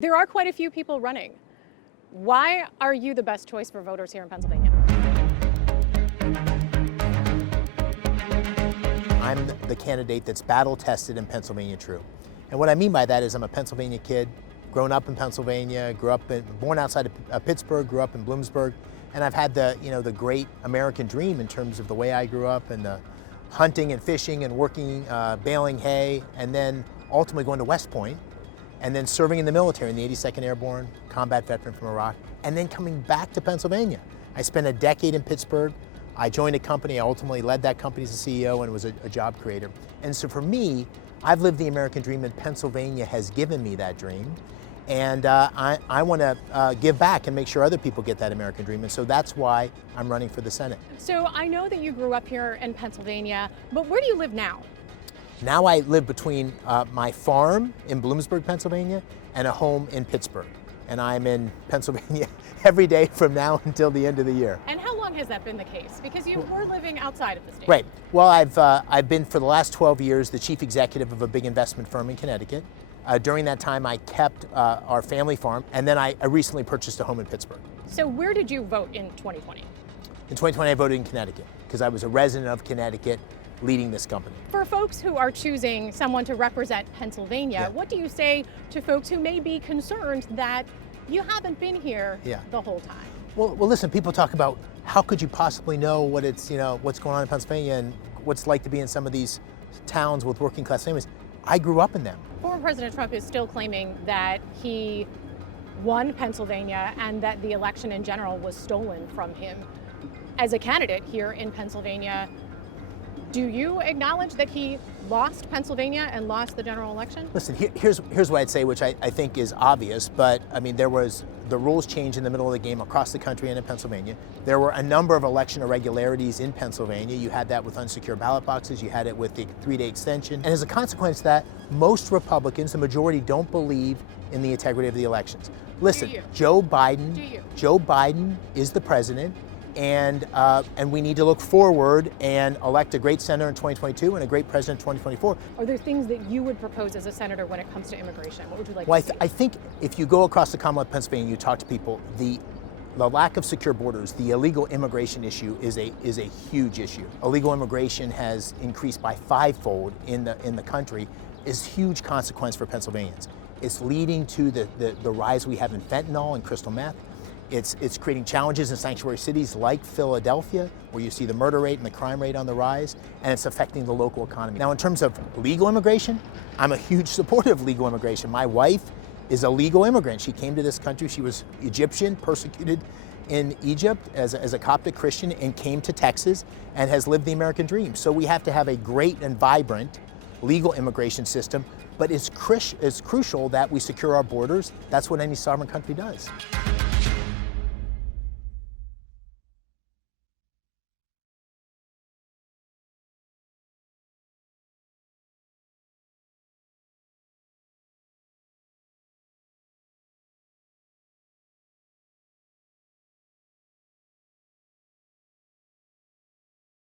There are quite a few people running. Why are you the best choice for voters here in Pennsylvania? I'm the candidate that's battle tested in Pennsylvania true. And what I mean by that is I'm a Pennsylvania kid, grown up in Pennsylvania, born outside of Pittsburgh, grew up in Bloomsburg, and I've had the great American dream in terms of the way I grew up and the hunting and fishing and working, baling hay, and then ultimately going to West Point, and then serving in the military in the 82nd Airborne, combat veteran from Iraq, and then coming back to Pennsylvania. I spent a decade in Pittsburgh. I joined a company, I ultimately led that company as a CEO and was a job creator. And so for me, I've lived the American dream, and Pennsylvania has given me that dream. And I want to give back and make sure other people get that American dream. And so that's why I'm running for the Senate. So I know that you grew up here in Pennsylvania, but where do you live now? Now I live between my farm in Bloomsburg, Pennsylvania, and a home in Pittsburgh. And I'm in Pennsylvania every day from now until the end of the year. And how long has that been the case? Because you were living outside of the state. Right. Well, I've been for the last 12 years the chief executive of a big investment firm in Connecticut. During that time, I kept our family farm, and then I recently purchased a home in Pittsburgh. So where did you vote in 2020? In 2020, I voted in Connecticut because I was a resident of Connecticut leading this company. For folks who are choosing someone to represent Pennsylvania, What do you say to folks who may be concerned that you haven't been here the whole time? Well, listen, people talk about how could you possibly know what's going on in Pennsylvania and what's like to be in some of these towns with working class families. I grew up in them. Former President Trump is still claiming that he won Pennsylvania and that the election in general was stolen from him. As a candidate here in Pennsylvania, do you acknowledge that he lost Pennsylvania and lost the general election? Listen, here's what I'd say, which I think is obvious, but I mean, the rules changed in the middle of the game across the country and in Pennsylvania. There were a number of election irregularities in Pennsylvania. You had that with unsecure ballot boxes, you had it with the 3-day extension. And as a consequence of that, most Republicans, the majority, don't believe in the integrity of the elections. Listen, Joe Biden is the president. And we need to look forward and elect a great senator in 2022 and a great president in 2024. Are there things that you would propose as a senator when it comes to immigration? What would you like to see? I think if you go across the Commonwealth of Pennsylvania and you talk to people, the lack of secure borders, the illegal immigration issue is a huge issue. Illegal immigration has increased by 5-fold in the country. Is huge consequence for Pennsylvanians. It's leading to the rise we have in fentanyl and crystal meth. It's creating challenges in sanctuary cities like Philadelphia, where you see the murder rate and the crime rate on the rise, and it's affecting the local economy. Now, in terms of legal immigration, I'm a huge supporter of legal immigration. My wife is a legal immigrant. She came to this country. She was Egyptian, persecuted in Egypt as a Coptic Christian, and came to Texas and has lived the American dream. So we have to have a great and vibrant legal immigration system, but it's crucial that we secure our borders. That's what any sovereign country does.